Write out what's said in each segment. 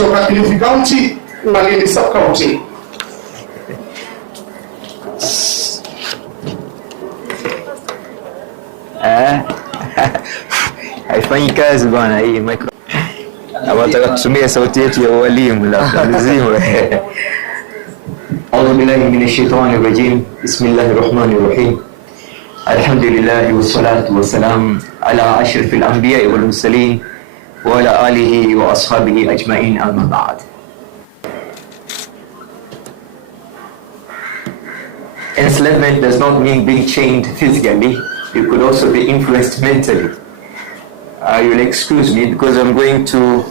kutoka Kilifi County, Malindi Sub County. Haifanyi kazi bwana hii micro. Awataka kutumia sauti yetu ya walimu labda mzima. أعوذ بالله من الشيطان الرجيم بسم الله الرحمن الرحيم الحمد لله والصلاة والسلام على أشرف الأنبياء والمرسلين وعلى آله وأصحابه أجمعين أما بعد. Enslavement does not mean being chained physically. You could also be influenced mentally. You'll excuse me because I'm going to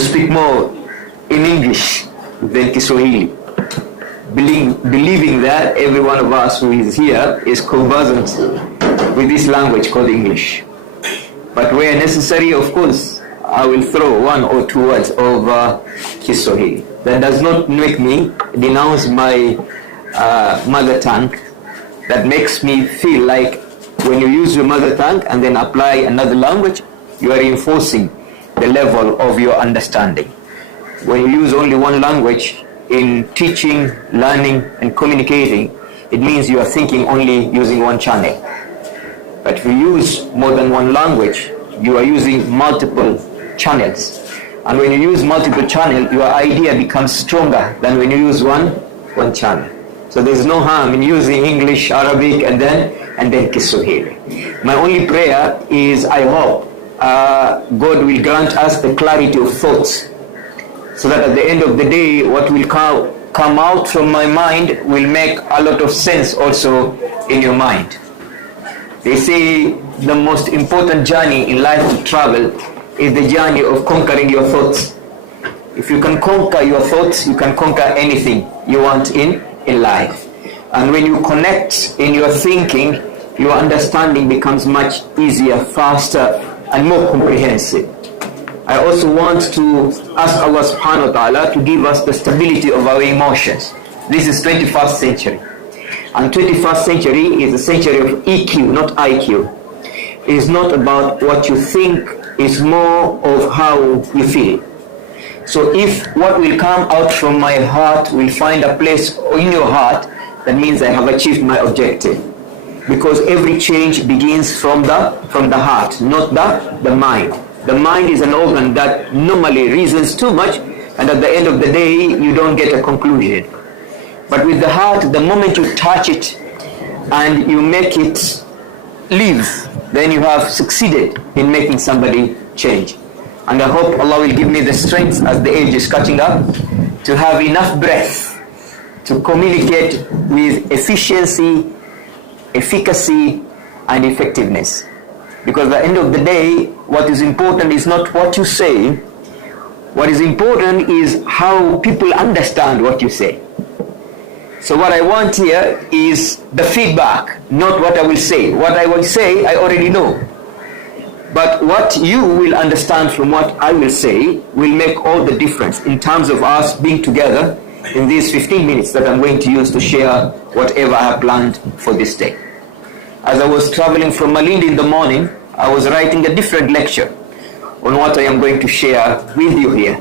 speak more in English than Kiswahili. Believing that every one of us who is here is conversant with this language called English. But where necessary, of course, I will throw one or two words of Kiswahili. That does not make me denounce my mother tongue. That makes me feel like when you use your mother tongue and then apply another language, you are reinforcing the level of your understanding. When you use only one language in teaching, learning, and communicating, it means you are thinking only using one channel. But if you use more than one language, you are using multiple channels. And when you use multiple channels, your idea becomes stronger than when you use one channel. So there's no harm in using English, Arabic, and then Kiswahili. My only prayer is I hope God will grant us the clarity of thoughts, so that at the end of the day, what will come out from my mind will make a lot of sense also in your mind. They say the most important journey in life to travel is the journey of conquering your thoughts. If you can conquer your thoughts, you can conquer anything you want in life. And when you connect in your thinking, your understanding becomes much easier, faster, and more comprehensive. I also want to ask Allah subhanahu wa ta'ala to give us the stability of our emotions. This is 21st century. And 21st century is a century of EQ, not IQ. It is not about what you think, it's more of how you feel. So if what will come out from my heart will find a place in your heart, that means I have achieved my objective. Because every change begins from the heart, not the mind. The mind is an organ that normally reasons too much, and at the end of the day, you don't get a conclusion. But with the heart, the moment you touch it and you make it live, then you have succeeded in making somebody change. And I hope Allah will give me the strength as the age is catching up to have enough breath to communicate with efficiency, efficacy, and effectiveness. Because at the end of the day, what is important is not what you say. What is important is how people understand what you say. So what I want here is the feedback, not what I will say. What I will say, I already know. But what you will understand from what I will say will make all the difference in terms of us being together in these 15 minutes that I'm going to use to share whatever I have planned for this day. As I was traveling from Malindi in the morning, I was writing a different lecture on what I am going to share with you here.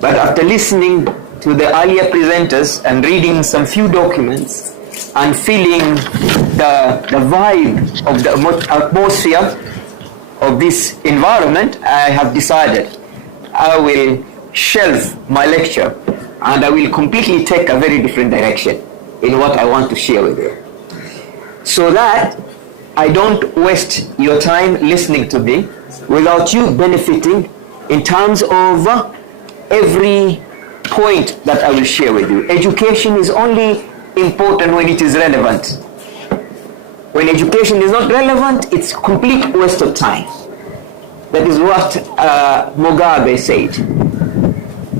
But after listening to the earlier presenters and reading some few documents and feeling the vibe of the atmosphere of this environment, I have decided I will shelve my lecture and I will completely take a very different direction in what I want to share with you, so that I don't waste your time listening to me without you benefiting in terms of every point that I will share with you. Education is only important when it is relevant. When education is not relevant, it's a complete waste of time. That is what Mugabe said.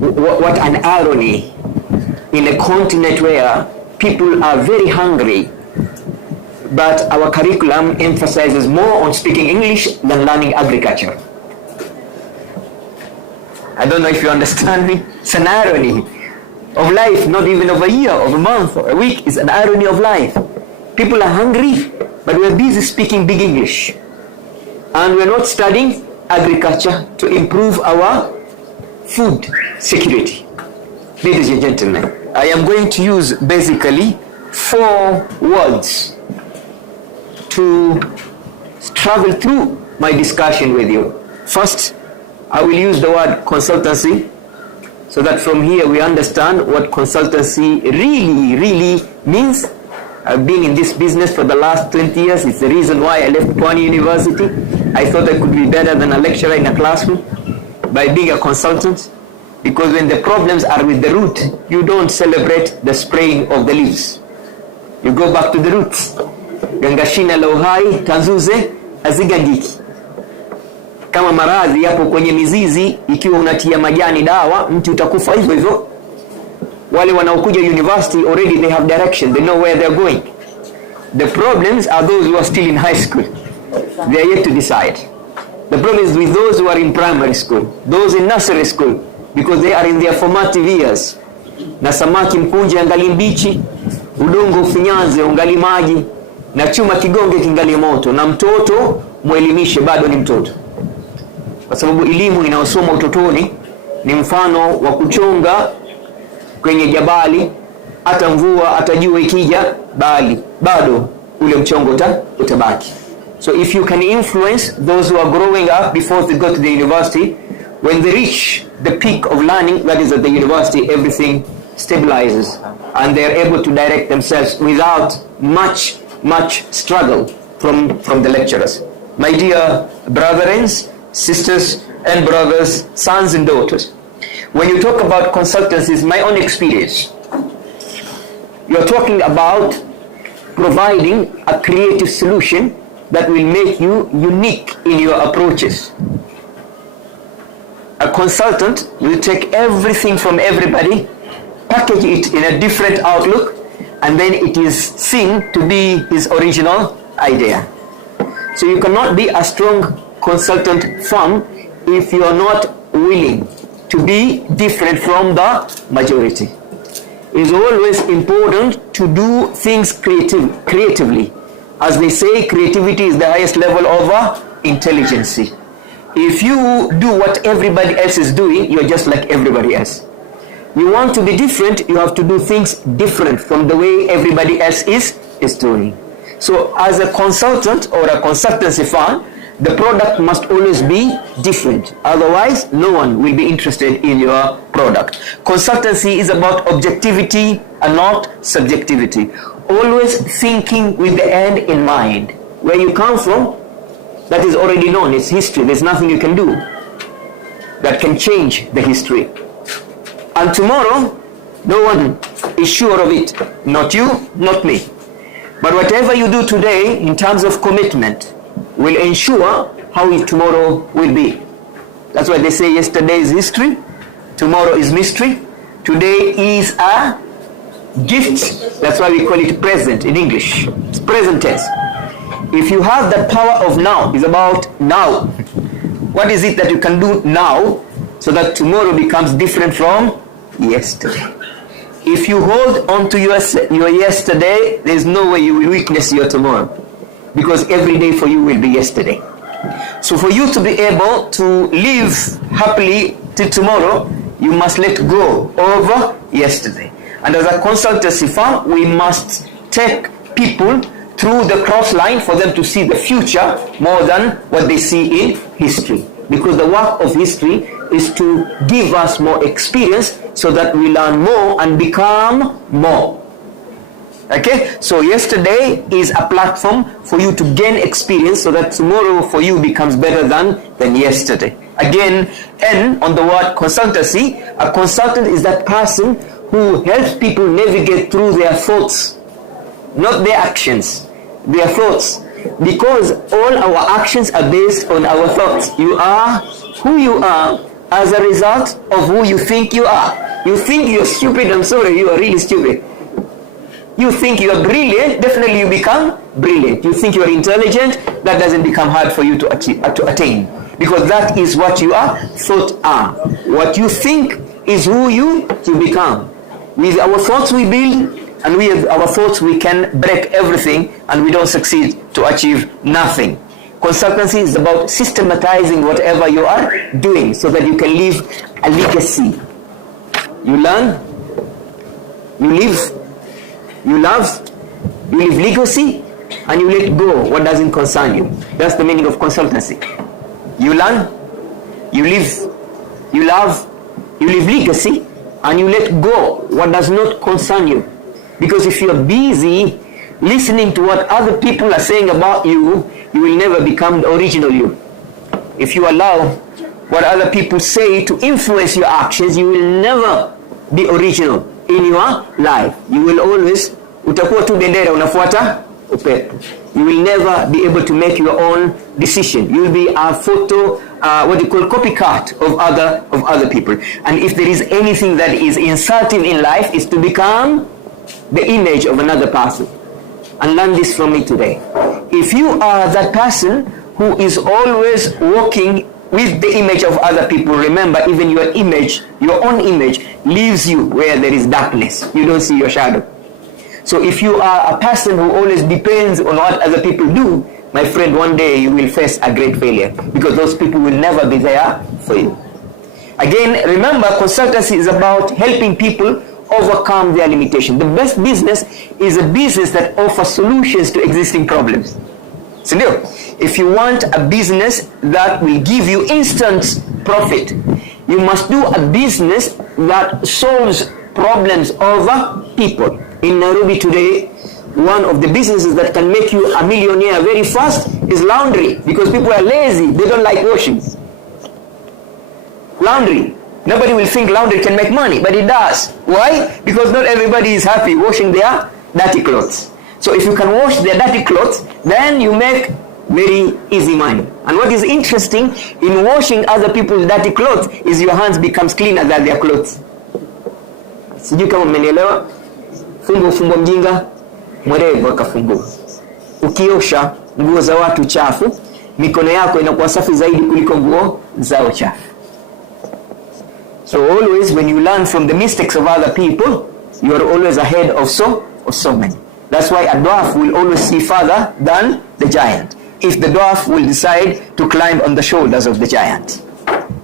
What an irony in a continent where people are very hungry, but our curriculum emphasizes more on speaking English than learning agriculture. I don't know if you understand me. It's an irony of life, not even of a year, of a month, or a week. It's an irony of life. People are hungry, but we're busy speaking big English. And we're not studying agriculture to improve our food security. Ladies and gentlemen, I am going to use basically 4 words to travel through my discussion with you. First, I will use the word consultancy, so that from here we understand what consultancy really means. I've been in this business for the last 20 years. It's the reason why I left Pwani University. I thought I could be better than a lecturer in a classroom by being a consultant. Because when the problems are with the root, you don't celebrate the spraying of the leaves. You go back to the roots. Gangashina la uhai, tanzuze, hazigangiki. Kama maradhi yapo kwenye mizizi, ikiwa unatia majani dawa, mti utakufa hivyo hivyo. Wale wanaokuja university, already they have direction, they know where they're going. The problems are those who are still in high school. They are yet to decide. The problem is with those who are in primary school, those in nursery school, because they are in their formative years. Na samaki mkunje angali mbichi, udongo ufinyanze ungali maji, na chuma kigonge kingali moto, na mtoto muelimishe bado ni mtoto. Kwa sababu elimu inaosoma utotoni ni mfano wa kuchonga kwenye jabali, hata mvua hata jua ikija, bado ule mchongo utabaki. So if you can influence those who are growing up before they go to the university, when they reach the peak of learning, that is at the university, everything stabilizes and they are able to direct themselves without much struggle from the lecturers. My dear brethren, sisters and brothers, sons and daughters, when you talk about consultancies, my own experience, you're talking about providing a creative solution that will make you unique in your approaches. A consultant will take everything from everybody, package it in a different outlook, and then it is seen to be his original idea. So you cannot be a strong consultant firm if you are not willing to be different from the majority. It is always important to do things creatively. As they say, creativity is the highest level of intelligence. If you do what everybody else is doing, you're just like everybody else. You want to be different, you have to do things different from the way everybody else is doing. So as a consultant or a consultancy firm, the product must always be different. Otherwise, no one will be interested in your product. Consultancy is about objectivity and not subjectivity. Always thinking with the end in mind. Where you come from, that is already known. It's history. There's nothing you can do that can change the history. And tomorrow, no one is sure of it. Not you, not me. But whatever you do today in terms of commitment will ensure how tomorrow will be. That's why they say yesterday is history, tomorrow is mystery, today is a gift. That's why we call it present in English. It's present tense. If you have that power of now, it's about now. What is it that you can do now so that tomorrow becomes different from yesterday? If you hold on to your yesterday, there's no way you will witness your tomorrow. Because every day for you will be yesterday. So for you to be able to live happily till tomorrow, you must let go of yesterday. And as a consultancy firm, we must take people through the cross line for them to see the future more than what they see in history. Because the work of history is to give us more experience so that we learn more and become more. Okay, so yesterday is a platform for you to gain experience so that tomorrow for you becomes better than yesterday. Again, N on the word consultancy. A consultant is that person who helps people navigate through their thoughts, not their actions, their thoughts. Because all our actions are based on our thoughts. You are who you are as a result of who you think you are. You think you're stupid, I'm sorry, you are really stupid. You think you are brilliant, definitely you become brilliant. You think you are intelligent, that doesn't become hard for you to attain. Because that is what you are, thought are. What you think is who you become. With our thoughts we build, and with our thoughts we can break everything, and we don't succeed to achieve nothing. Consultancy is about systematizing whatever you are doing so that you can leave a legacy. You learn, you live, you love, you leave legacy, and you let go what doesn't concern you. That's the meaning of consultancy. You learn, you live, you love, you leave legacy, and you let go what does not concern you. Because if you're busy listening to what other people are saying about you, you will never become the original you. If you allow what other people say to influence your actions, you will never be original in your life. You will always, utakuwa tu bendera unafuata upepo. You will never be able to make your own decision. You will be a photo, what you call copycat of other people. And if there is anything that is insulting in life, is to become the image of another person. And learn this from me today. If you are that person who is always walking with the image of other people, remember, even your image, your own image, leaves you where there is darkness. You don't see your shadow. So if you are a person who always depends on what other people do, my friend, one day you will face a great failure, because those people will never be there for you. Again, remember, consultancy is about helping people overcome their limitation. The best business is a business that offers solutions to existing problems. So if you want a business that will give you instant profit, you must do a business that solves problems of people. In Nairobi today, one of the businesses that can make you a millionaire very fast is laundry, because people are lazy. They don't like washing. Laundry. Nobody will think laundry can make money, but it does. Why? Because not everybody is happy washing their dirty clothes. So if you can wash their dirty clothes, then you make very easy money. And what is interesting in washing other people's dirty clothes is your hands becomes cleaner than their clothes. Sijui kama mmenielewa? Fumbo mjinga, mwerevu akafumbu. Ukiosha nguo za watu chafu, mikono yako inakuwa safi zaidi kuliko nguo zao chafu. So always when you learn from the mistakes of other people, you are always ahead of so many. That's why a dwarf will always see further than the giant. If the dwarf will decide to climb on the shoulders of the giant.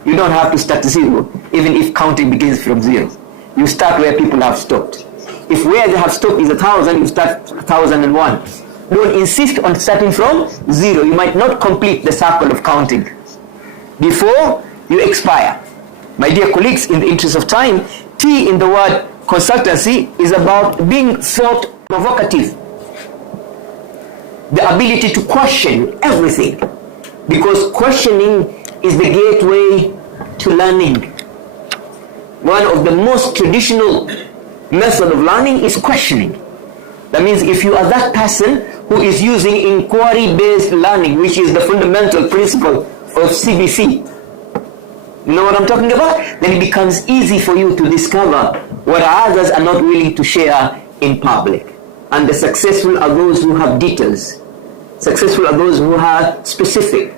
You don't have to start zero, even if counting begins from zero. You start where people have stopped. If where they have stopped is 1,000, you start 1,001. Don't insist on starting from zero. You might not complete the circle of counting before you expire. My dear colleagues, in the interest of time, T in the word consultancy is about being thought provocative. The ability to question everything. Because questioning is the gateway to learning. One of the most traditional methods of learning is questioning. That means if you are that person who is using inquiry-based learning, which is the fundamental principle of CBC, you know what I'm talking about? Then it becomes easy for you to discover what others are not willing to share in public. And the successful are those who have details. Successful are those who are specific.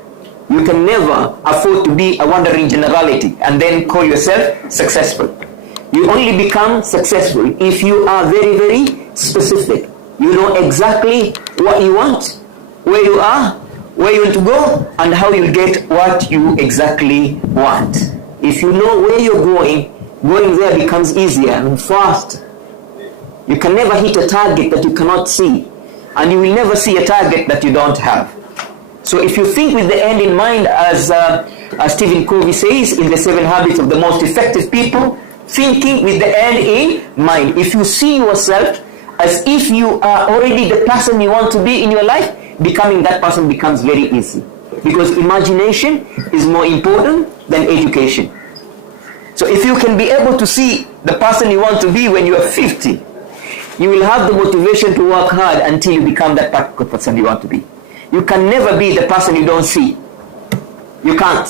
You can never afford to be a wandering generality and then call yourself successful. You only become successful if you are very, very specific. You know exactly what you want, where you are, where you want to go, and how you'll get what you exactly want. If you know where you're going there becomes easier and fast. You can never hit a target that you cannot see, and you will never see a target that you don't have. So if you think with the end in mind, as Stephen Covey says in The 7 Habits of the Most Effective People, thinking with the end in mind. If you see yourself as if you are already the person you want to be in your life, becoming that person becomes very easy. Because imagination is more important than education. So if you can be able to see the person you want to be when you are 50, you will have the motivation to work hard until you become that person you want to be. You can never be the person you don't see. You can't.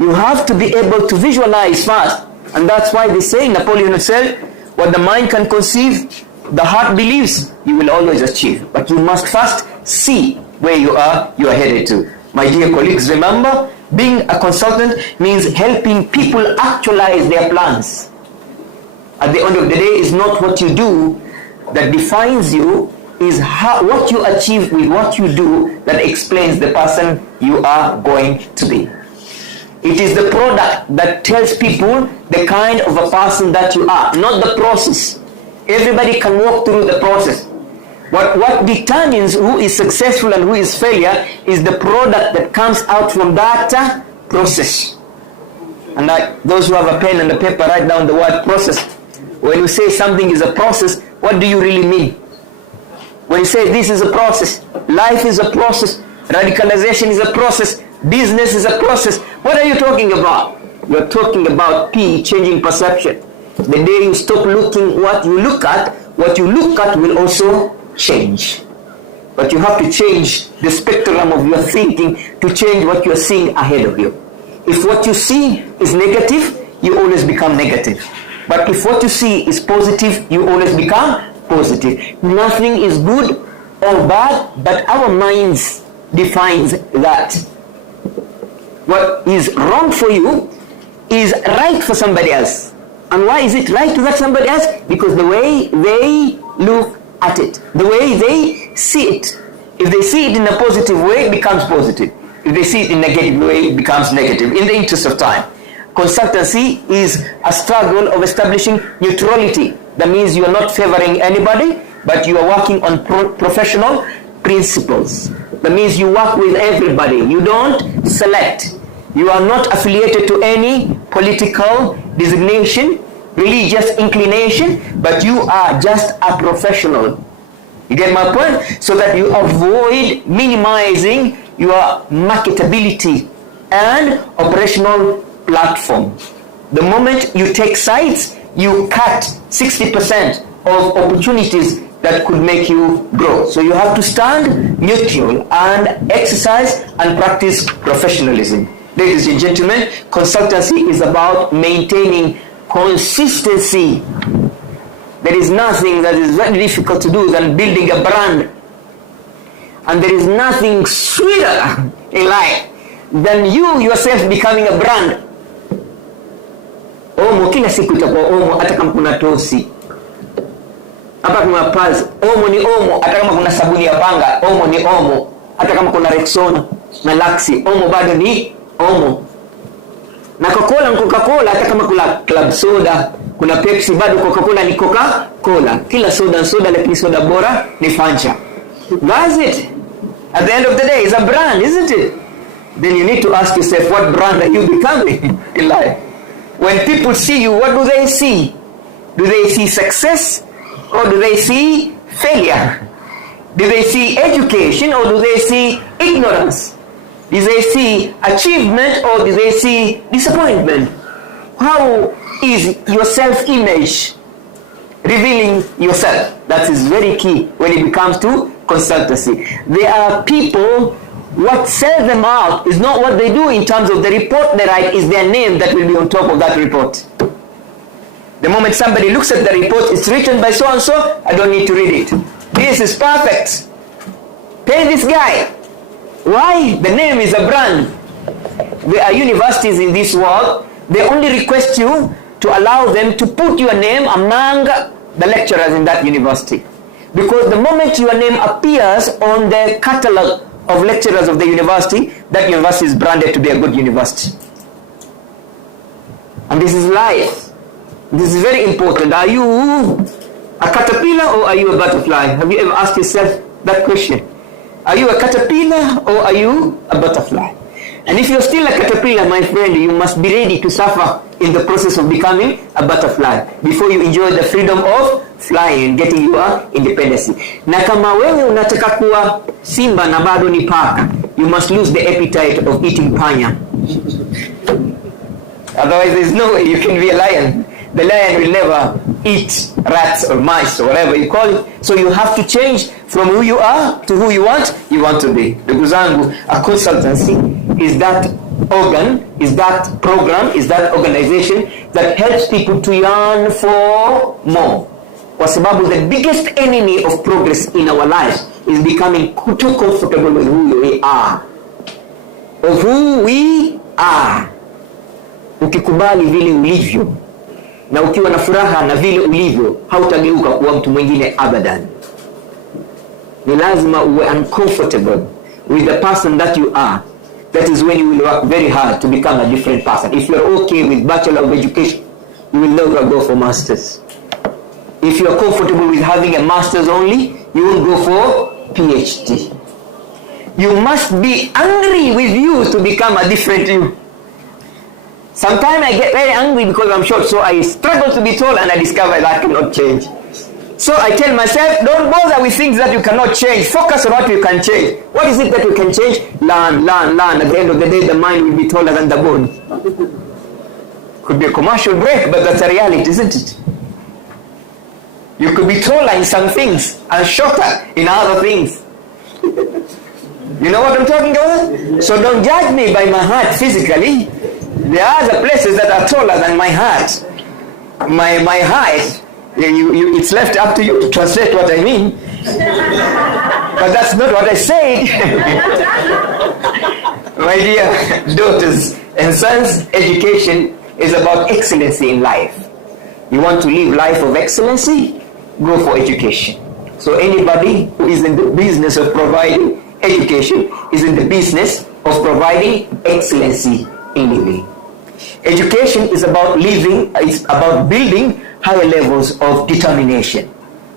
You have to be able to visualize first. And that's why they say, Napoleon said, what the mind can conceive, the heart believes, you will always achieve. But you must first see where you are headed to. My dear colleagues, remember, being a consultant means helping people actualize their plans. At the end of the day, it's not what you do that defines you, is what you achieve with what you do that explains the person you are going to be. It is the product that tells people the kind of a person that you are, not the process. Everybody can walk through the process. What determines who is successful and who is failure is the product that comes out from that process. And those who have a pen and a paper, write down the word process. When you say something is a process, what do you really mean? When you say this is a process, life is a process, radicalization is a process, business is a process, what are you talking about? You're talking about changing perception. The day you stop looking what you look at will also change. But you have to change the spectrum of your thinking to change what you're seeing ahead of you. If what you see is negative, you always become negative. But if what you see is positive, you always become positive. Nothing is good or bad, but our minds defines that. What is wrong for you is right for somebody else. And why is it right to that somebody else? Because the way they look at it, the way they see it. If they see it in a positive way, it becomes positive. If they see it in a negative way, it becomes negative. In the interest of time, consultancy is a struggle of establishing neutrality. That means you are not favoring anybody, but you are working on professional principles. That means you work with everybody. You don't select. You are not affiliated to any political designation, religious inclination, but you are just a professional. You get my point? So that you avoid minimizing your marketability and operational platform. The moment you take sides, you cut 60% of opportunities that could make you grow. So you have to stand neutral and exercise and practice professionalism. Ladies and gentlemen, consultancy is about maintaining consistency. There is nothing that is very difficult to do than building a brand. And there is nothing sweeter in life than you yourself becoming a brand. Omo kila siku itakuwa omo hata kama kuna tosi. Hapa kuna paz, omo ni omo hata kama kuna sabuni ya panga, omo ni omo hata kama kuna Rexona na Laxi, omo bado ni omo. Na Coca-Cola hata kama kuna Club Soda, kuna Pepsi, bado Coca-Cola ni Coca-Cola. Kila soda lakini soda bora ni Fanta. That's it. At the end of the day, it's a brand, isn't it? Then you need to ask yourself, what brand are you becoming in life? When people see you, what do they see? Do they see success or do they see failure? Do they see education or do they see ignorance? Do they see achievement or do they see disappointment? How is your self-image revealing yourself? That is very key when it comes to consultancy. There are people, what sells them out is not what they do in terms of the report they write, is their name that will be on top of that report. The moment somebody looks at the report, it's written by so and so, I don't need to read it. This is perfect. Pay this guy. Why? The name is a brand. There are universities in this world, they only request you to allow them to put your name among the lecturers in that university. Because the moment your name appears on the catalog of lecturers of the university, that university is branded to be a good university. And this is life. This is very important. Are you a caterpillar or are you a butterfly? Have you ever asked yourself that question? Are you a caterpillar or are you a butterfly? And if you're still a caterpillar, my friend, you must be ready to suffer in the process of becoming a butterfly before you enjoy the freedom of flying, getting your independence. Na kama wewe unataka kuwa simba na bado ni paka, you must lose the appetite of eating panya. Otherwise there's no way you can be a lion. The lion will never eat rats or mice or whatever you call it. So you have to change from who you are to who you want to be. Ndugu zangu, a consultancy is that organ, is that program, is that organization that helps people to yearn for more. Kwa sababu the biggest enemy of progress in our lives is becoming too comfortable with who we are. Of who we are. Ukikubali vile ulivyo na ukiwa na furaha na vile ulivyo, hautageuka kuwa mtu mwingine abadan. ni lazima uwe uncomfortable with the person that you are. That is when you will work very hard to become a different person. If you're okay with Bachelor of Education, you will never go for Masters. If you're comfortable with having a Masters only, you won't go for PhD. You must be angry with you to become a different you. Sometimes I get very angry because I'm short, so I struggle to be tall and I discover that I cannot change. So I tell myself, don't bother with things that you cannot change. Focus on what you can change. What is it that you can change? Learn. At the end of the day, the mind will be taller than the bone. Could be a commercial break, but that's a reality, isn't it? You could be taller in some things and shorter in other things. You know what I'm talking about? So don't judge me by my heart physically. There are other places that are taller than my heart. My height, it's left up to you to translate what I mean. But that's not what I said. My dear daughters and sons, education is about excellency in life. You want to live life of excellency? Go for education. So anybody who is in the business of providing education is in the business of providing excellency in living. Education is about living, it's about building higher levels of determination,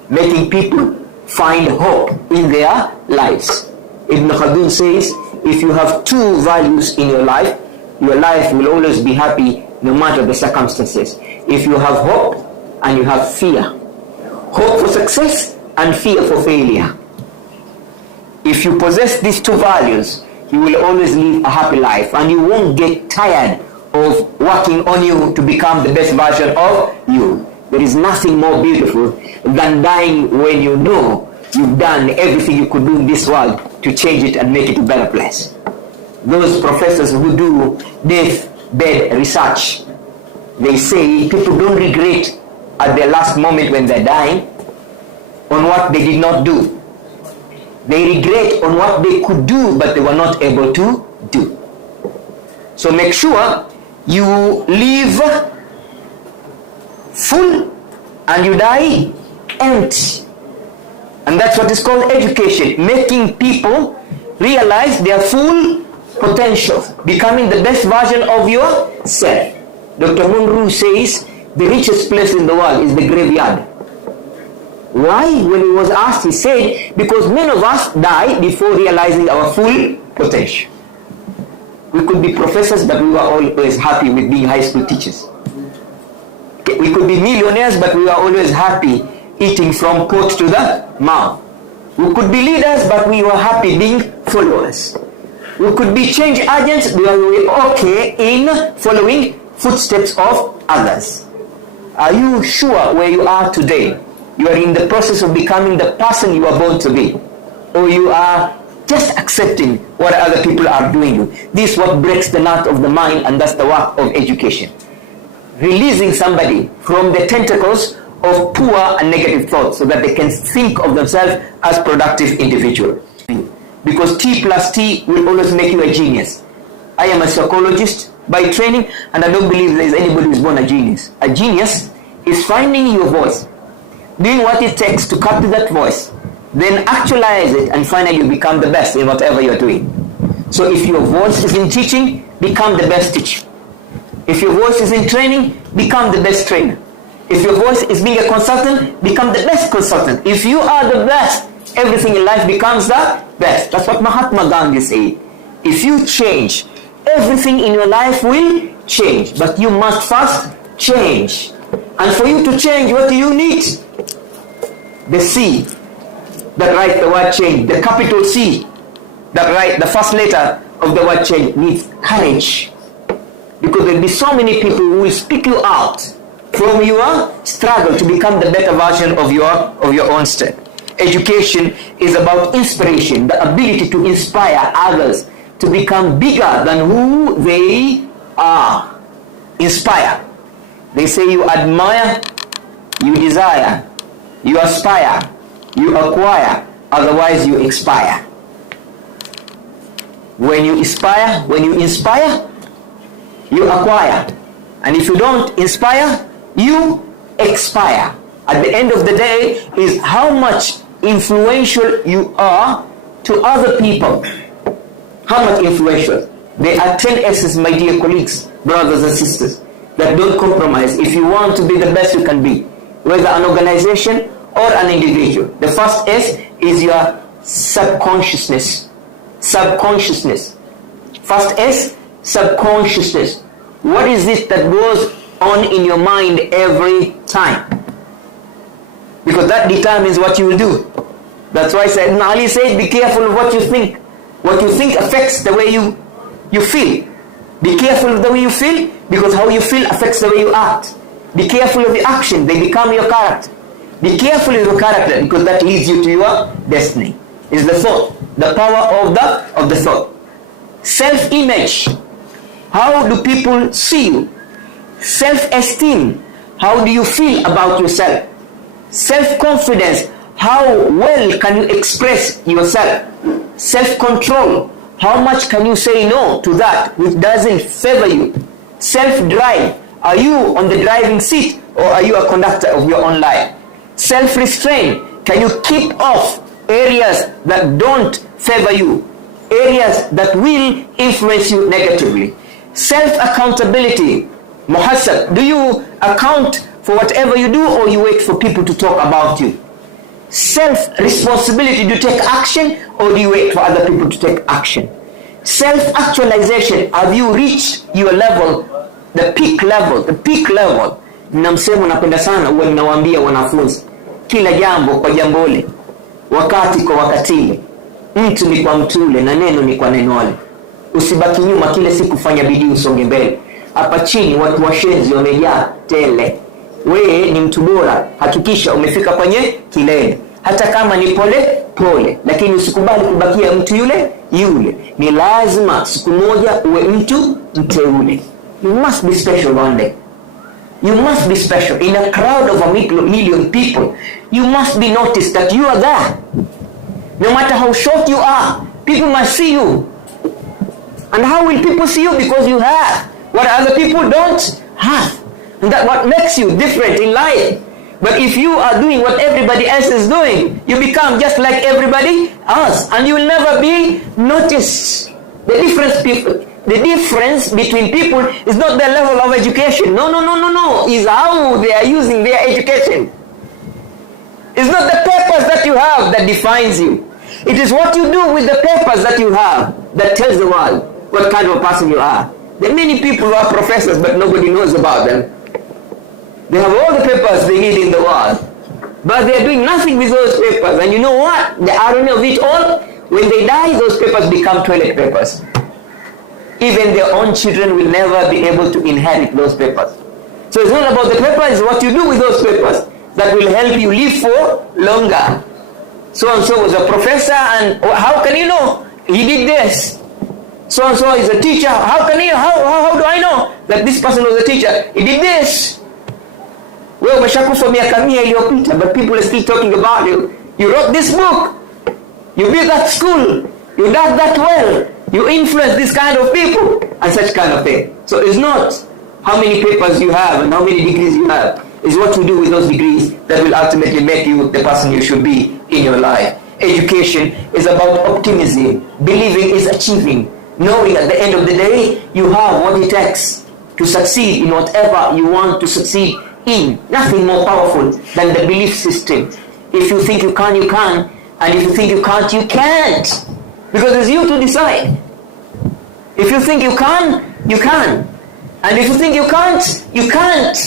making people find hope in their lives. Ibn Khaldun says, if you have two values in your life will always be happy no matter the circumstances. If you have hope and you have fear, hope for success and fear for failure. If you possess these two values, you will always live a happy life and you won't get tired of working on you to become the best version of you. There is nothing more beautiful than dying when you know you've done everything you could do in this world to change it and make it a better place. Those professors who do deathbed research, they say people don't regret at their last moment when they're dying on what they did not do. They regret on what they could do but they were not able to do. So make sure you live full and you die empty. And that's what is called education, making people realize their full potential, becoming the best version of yourself. Dr. Munro says the richest place in the world is the graveyard. Why? When he was asked, he said, because many of us die before realizing our full potential. We could be professors, but we were always happy with being high school teachers. We could be millionaires, but we were always happy eating from pot to the mouth. We could be leaders, but we were happy being followers. We could be change agents, but we were okay in following footsteps of others. Are you sure where you are today? You are in the process of becoming the person you are born to be, or you are just accepting what other people are doing. This is what breaks the nut of the mind, and that's the work of education. Releasing somebody from the tentacles of poor and negative thoughts so that they can think of themselves as productive individuals. Because T plus T will always make you a genius. I am a psychologist by training, and I don't believe there is anybody who is born a genius. A genius is finding your voice, doing what it takes to capture that voice, then actualize it, and finally you become the best in whatever you're doing. So if your voice is in teaching, become the best teacher. If your voice is in training, become the best trainer. If your voice is being a consultant, become the best consultant. If you are the best, everything in life becomes the best. That's what Mahatma Gandhi said. If you change, everything in your life will change. But you must first change. And for you to change, what do you need? The C that writes the word change, the capital C that writes the first letter of the word change, needs courage. Because there will be so many people who will speak you out from your struggle to become the better version of your own step. Education is about inspiration, the ability to inspire others to become bigger than who they are. Inspire. They say you admire, you desire, you aspire, you acquire, otherwise you expire. When you inspire, you acquire. And if you don't inspire, you expire. At the end of the day is how much influential you are to other people. How much influential? There are 10 S's, my dear colleagues, brothers and sisters, that don't compromise if you want to be the best you can be, whether an organization or an individual. The first S is your subconsciousness. Subconsciousness. First S, subconsciousness. What is it that goes on in your mind every time? Because that determines what you will do. That's why Sayyidina Ali said, be careful of what you think. What you think affects the way you feel. Be careful of the way you feel, because how you feel affects the way you act. Be careful of the action, they become your character. Be careful of your character, because that leads you to your destiny. Is the thought, the power of the thought. Self-image. How do people see you? Self-esteem. How do you feel about yourself? Self-confidence. How well can you express yourself? Self-control. How much can you say no to that which doesn't favor you? Self-drive. Are you on the driving seat, or are you a conductor of your own life? Self-restraint. Can you keep off areas that don't favor you? Areas that will influence you negatively. Self-accountability. Muhasab. Do you account for whatever you do, or you wait for people to talk about you? Self-responsibility. Do you take action, or do you wait for other people to take action? Self-actualization. Have you reached your level, the peak level? The peak level. Namsema napenda sana uwe ninawaambia wanafunzi, kila jambo kwa jambole, wakati kwa wakatile, mtu ni kwa mtule, na neno ni kwa nenole. Usibaki nyuma, kile siku fanya bidii usonge mbele. Hapa chini watu washenzi wamejaa tele. Wewe ni mtu bora, hakikisha umefika kwenye kilele. Hata kama ni pole pole, lakini usikubali kubakia mtu yule yule. Ni lazima siku moja uwe mtu mteule. You must be special one day. You must be special. In a crowd of a million people, you must be noticed that you are there. No matter how short you are, people must see you. And how will people see you? Because you have what other people don't have. And that's what makes you different in life. But if you are doing what everybody else is doing, you become just like everybody else, and you will never be noticed. The difference between people is not their level of education. No. It's how they are using their education. It's not the papers that you have that defines you. It is what you do with the papers that you have that tells the world what kind of a person you are. There are many people who are professors, but nobody knows about them. They have all the papers they need in the world, but they are doing nothing with those papers. And you know what? The irony of it all, when they die, those papers become toilet papers. Even their own children will never be able to inherit those papers. So it's not about the papers, it's what you do with those papers that will help you live for longer. So-and-so was a professor, and how can you know? He did this. So-and-so is a teacher. How can you, how do I know that this person was a teacher? He did this. Wewe umeshakufa miaka 100 iliyopita, but people are still talking about you. You wrote this book. You built that school. You did that well. You influence this kind of people, and such kind of thing. So it's not how many papers you have and how many degrees you have. It's what you do with those degrees that will ultimately make you the person you should be in your life. Education is about optimism. Believing is achieving. Knowing at the end of the day, you have what it takes to succeed in whatever you want to succeed in. Nothing more powerful than the belief system. If you think you can, you can. And if you think you can't, you can't. Because it's you to decide. If you think you can, you can. And if you think you can't, you can't.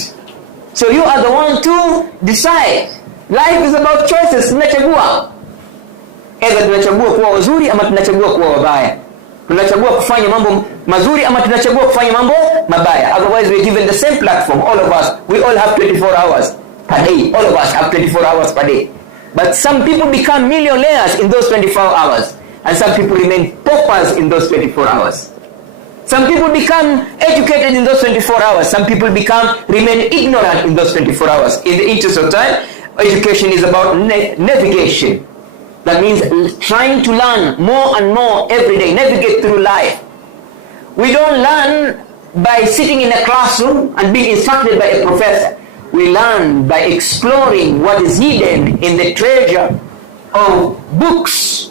So you are the one to decide. Life is about choices. Tunachagua. Either tunachagua kuwa wazuri ama tunachagua kuwa wabaya. Tunachagua kufanya mambo mazuri ama tunachagua kufanya mambo mabaya. Otherwise we're given the same platform, all of us. We all have 24 hours per day. All of us have 24 hours per day. But some people become millionaires in those 24 hours. And some people remain paupers in those 24 hours. Some people become educated in those 24 hours. Some people remain ignorant in those 24 hours. In the interest of time, education is about navigation. That means trying to learn more and more every day. Navigate through life. We don't learn by sitting in a classroom and being instructed by a professor. We learn by exploring what is hidden in the treasure of books.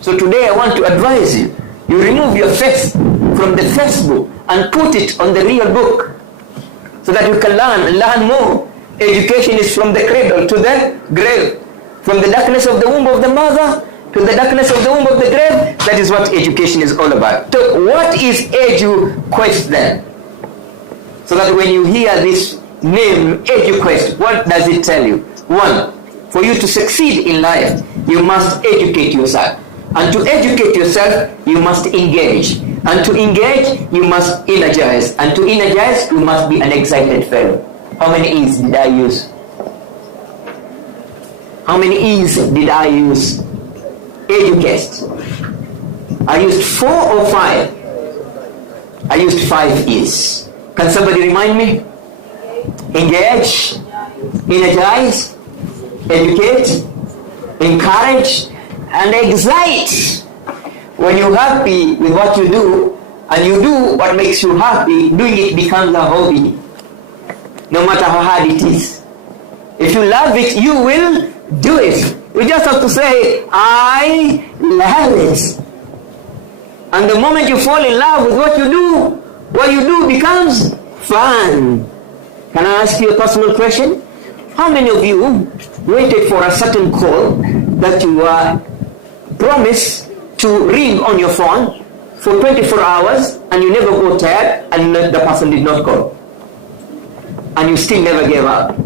So today I want to advise you, you remove your face from the Facebook and put it on the real book so that you can learn more. Education is from the cradle to the grave. From the darkness of the womb of the mother to the darkness of the womb of the grave. That is what education is all about. So what is EduQuest then? So that when you hear this name EduQuest, what does it tell you? One, for you to succeed in life, you must educate yourself. And to educate yourself, you must engage. And to engage, you must energize. And to energize, you must be an excited fellow. How many E's did I use? How many E's did I use? EduQuest. I used 4 or 5? I used 5 E's. Can somebody remind me? Engage, energize, educate, encourage, and excite. When you're happy with what you do, and you do what makes you happy, doing it becomes a hobby. No matter how hard it is. If you love it, you will do it. You just have to say, I love this. And the moment you fall in love with what you do becomes fun. Can I ask you a personal question? How many of you waited for a certain call that you were promised to ring on your phone for 24 hours and you never got tired and the person did not call? And you still never gave up.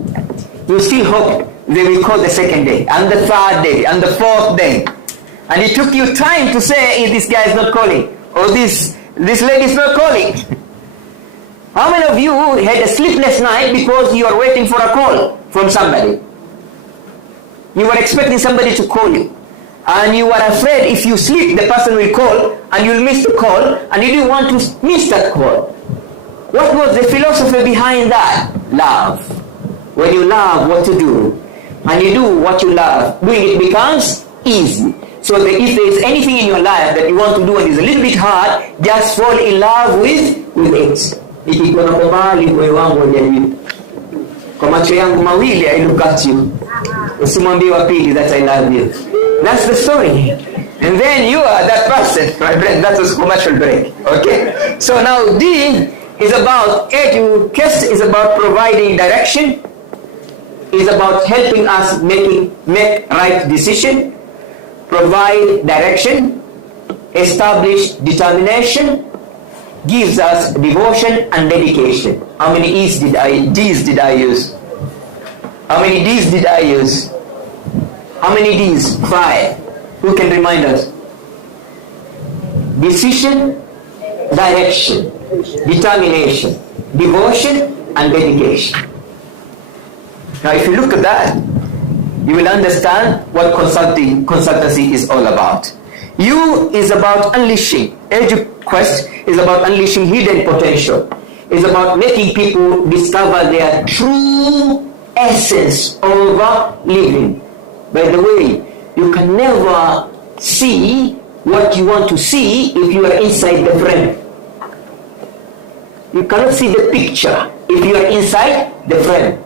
You still hoped they will call the second day, and the third day, and the fourth day. And it took you time to say, this guy is not calling, or this lady is not calling. How many of you had a sleepless night because you are waiting for a call from somebody? You were expecting somebody to call you. And you were afraid if you sleep, the person will call, and you'll miss the call, and you didn't want to miss that call. What was the philosophy behind that? Love. When you love what you do, and you do what you love, doing it becomes easy. So that if there is anything in your life that you want to do and is a little bit hard, just fall in love with it. Nikikuona kwa mbali moyo wangu hujaribu. Kwa macho yangu mawili I look at you. Usimwambie wa pili that I love you. That's the story. And then you are that person, my friend. That's a commercial break. Okay? So now D is about EduQuest, is about providing direction, is about helping us make right decision, provide direction, establish determination, gives us devotion and dedication. How many D's did I use? How many D's did I use? How many D's? 5. Who can remind us? Decision, direction, determination, devotion, and dedication. Now if you look at that, you will understand what consultancy is all about. U is about unleashing. EduQuest is about unleashing hidden potential. It's about making people discover their true essence of living. By the way, you can never see what you want to see if you are inside the frame. You cannot see the picture if you are inside the frame.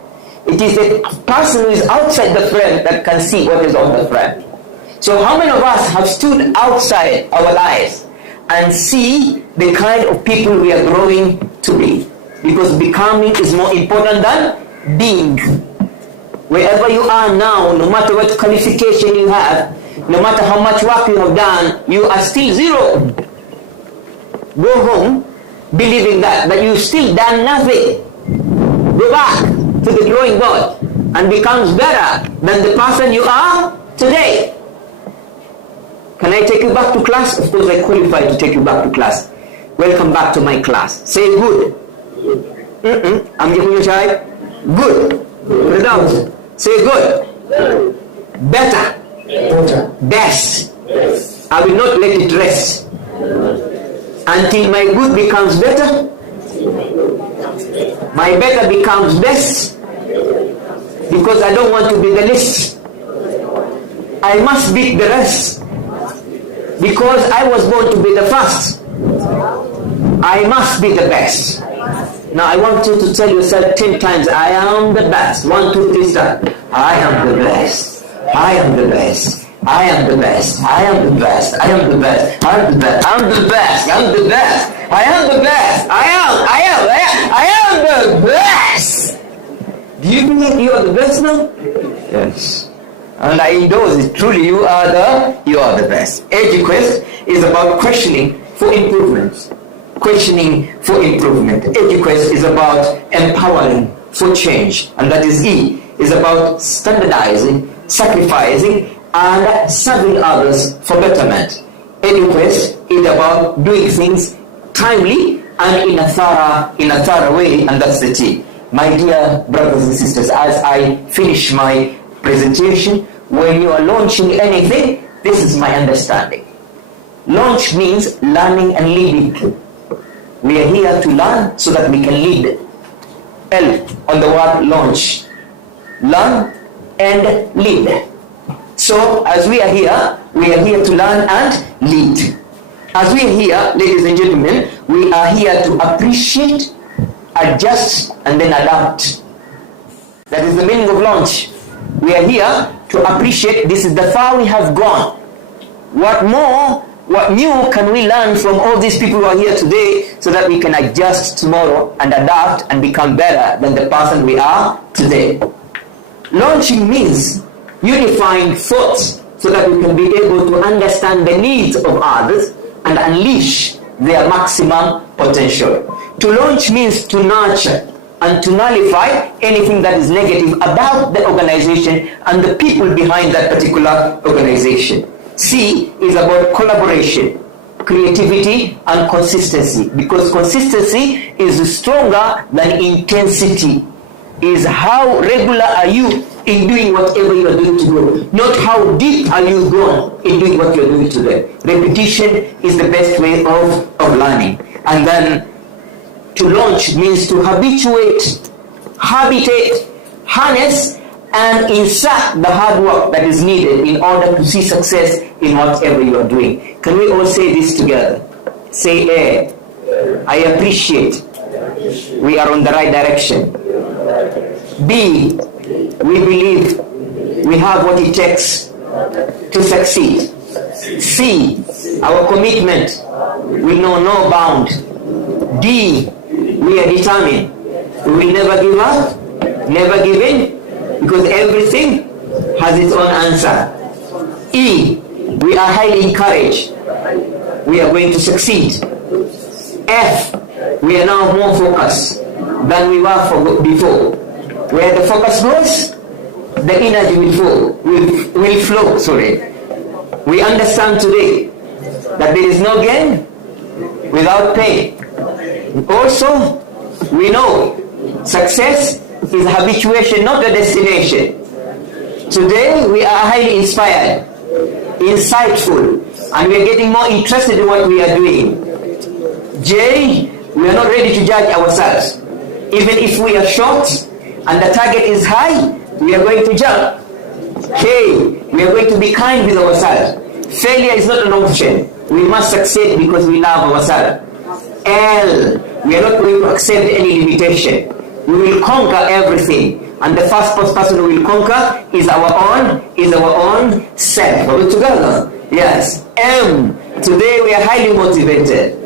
It is the person who is outside the frame that can see what is on the frame. So how many of us have stood outside our lives and see the kind of people we are growing to be? Because becoming is more important than being. Wherever you are now, no matter what qualification you have, no matter how much work you have done, you are still zero. Go home believing that you've still done nothing. Go back to the drawing board and becomes better than the person you are today. Can I take you back to class? Of course I qualify to take you back to class. Welcome back to my class. Say good. I'm giving you a try. Good. Without. Say good. Better. Best. I will not let it rest until my good becomes better, my better becomes best, because I don't want to be the least. I must beat the rest, because I was born to be the first. I must be the best. Now I want you to tell yourself 10 times, I am the best. 1, 2, 3, start. I am the best. I am the best. I am the best. I am the best. I am the best. I am the best. I am the best. I am the best. I am the best. I am the best. Do you believe you are the best now? Yes. And I endorse it. Truly, you are the best. EduQuest is about questioning for improvement. Questioning for improvement. EduQuest is about empowering for change. And that is E. Is about standardizing, sacrificing, and serving others for betterment. EduQuest is about doing things timely and in a thorough way, and that's the T. My dear brothers and sisters, as I finish my presentation, when you are launching anything, this is my understanding. Launch means learning and leading. We are here to learn so that we can lead. L on the word launch. Learn and lead. So as we are here to learn and lead. As we are here, ladies and gentlemen, we are here to appreciate, adjust, and then adapt. That is the meaning of launch. We are here to appreciate. This is the far we have gone. What more, what new can we learn from all these people who are here today so that we can adjust tomorrow and adapt and become better than the person we are today? Launching means unifying thoughts so that we can be able to understand the needs of others and unleash their maximum potential. To launch means to nurture and to nullify anything that is negative about the organization and the people behind that particular organization. C is about collaboration, creativity, and consistency, because consistency is stronger than intensity. Is how regular are you in doing whatever you are doing today, not how deep are you gone in doing what you are doing today. Repetition is the best way of learning. And then to launch means to habituate, habitate, harness, and insert the hard work that is needed in order to see success in whatever you are doing. Can we all say this together? Say A. I appreciate. We are on the right direction. B. We believe we have what it takes to succeed. C. Our commitment will know no bound. D. We are determined. We will never give up, never give in, because everything has its own answer. E. We are highly encouraged. We are going to succeed. F. We are now more focused than we were before. Where the focus goes, the energy will flow. We understand today that there is no gain without pain. Also, we know success is habituation, not a destination. Today, we are highly inspired, insightful, and we are getting more interested in what we are doing. J. We are not ready to judge ourselves. Even if we are short and the target is high, we are going to jump. K. We are going to be kind with ourselves. Failure is not an option. We must succeed because we love ourselves. L. We are not going to accept any limitation. We will conquer everything. And the first person we will conquer is our own self. Are we together? Yes. M. Today we are highly motivated.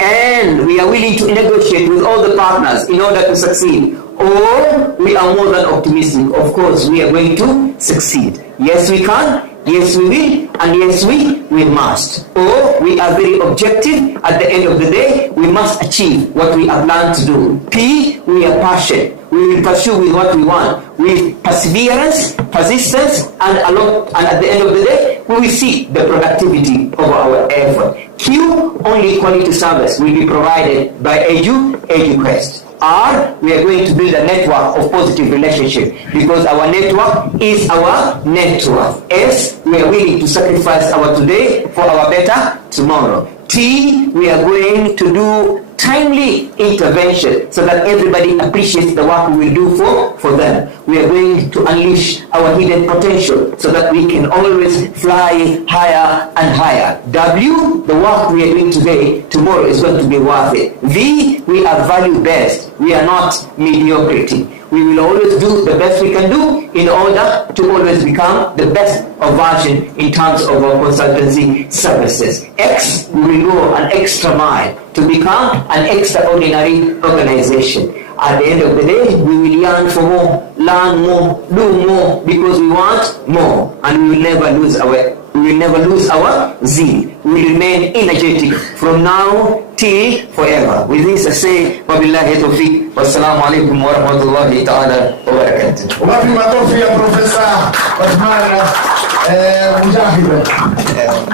And we are willing to negotiate with all the partners in order to succeed. Or we are more than optimistic. Of course, we are going to succeed. Yes, we can. Yes, we will. And yes, we must. Or we are very objective. At the end of the day, we must achieve what we have planned to do. P, we are passionate. We will pursue with what we want, with perseverance, persistence, and at the end of the day, we will see the productivity of our effort. Q, only quality service will be provided by EduQuest. R, we are going to build a network of positive relationship because our network is our net worth. S, we are willing to sacrifice our today for our better tomorrow. T, we are going to do timely intervention so that everybody appreciates the work we will do for them. We are going to unleash our hidden potential so that we can always fly higher and higher. W, the work we are doing today, tomorrow is going to be worth it. V, we are value-based. We are not mediocrity. We will always do the best we can do in order to always become the best of version in terms of our consultancy services. X, we will go an extra mile to become an extraordinary organization. At the end of the day, we will yearn for more, learn more, do more, because we want more, and we will never lose our zeal. We will remain energetic from now till forever. With this I say, wabillahi tawfiq, wassalamu alaikum wa rahmatullahi ta'ala wa barakatuh. Wapi makofi ya Profesa Othman Mujahid.